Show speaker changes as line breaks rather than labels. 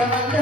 கவர்ந்த